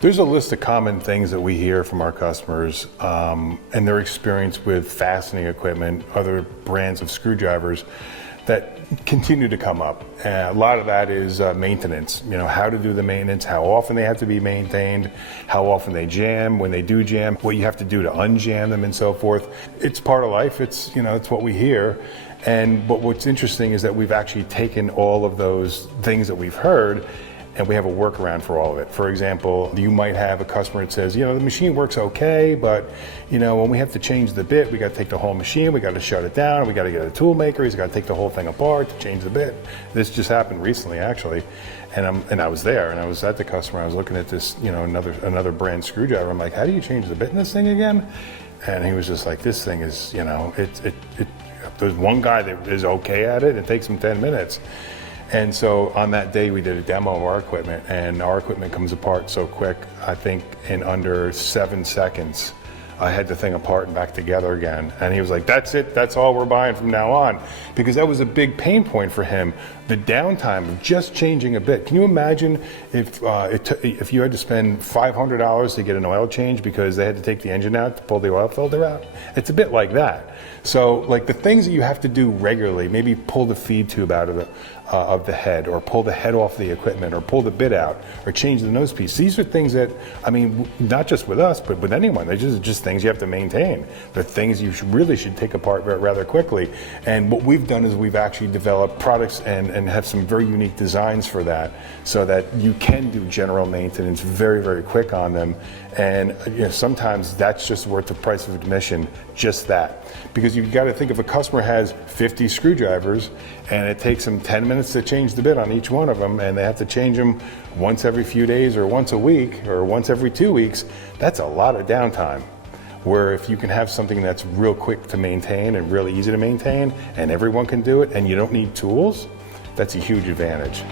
There's a list of common things that we hear from our customers and their experience with fastening equipment, other brands of screwdrivers that continue to come up. A lot of that is maintenance, how to do the maintenance, how often they have to be maintained, how often they jam, when they do jam, what you have to do to unjam them and so forth. It's part of life, it's what we hear. But what's interesting is that we've actually taken all of those things that we've heard and we have a workaround for all of it. For example, you might have a customer that says, the machine works okay, but when we have to change the bit, we got to take the whole machine, we got to shut it down, we got to get a tool maker, he's got to take the whole thing apart to change the bit. This just happened recently, actually, and I was there, and I was at the customer, I was looking at this, another brand screwdriver. I'm like, how do you change the bit in this thing again? And he was just like, this thing is, there's one guy that is okay at it, it takes him 10 minutes. And so on that day, we did a demo of our equipment, and our equipment comes apart so quick. I think in under 7 seconds, I had the thing apart and back together again. And he was like, that's it, that's all we're buying from now on. Because that was a big pain point for him, the downtime of just changing a bit. Can you imagine if you had to spend $500 to get an oil change because they had to take the engine out to pull the oil filter out? It's a bit like that. So like the things that you have to do regularly, maybe pull the feed tube out of the head, or pull the head off the equipment, or pull the bit out, or change the nose piece. These are things that, not just with us, but with anyone, they're just things you have to maintain. They're things you really should take apart rather quickly. And what we've done is we've actually developed products and have some very unique designs for that, so that you can do general maintenance very, very quick on them. And sometimes that's just worth the price of admission, just that. Because you've got to think, if a customer has 50 screwdrivers and it takes them 10 minutes to change the bit on each one of them, and they have to change them once every few days or once a week or once every 2 weeks, that's a lot of downtime. Where if you can have something that's real quick to maintain and really easy to maintain and everyone can do it and you don't need tools, that's a huge advantage.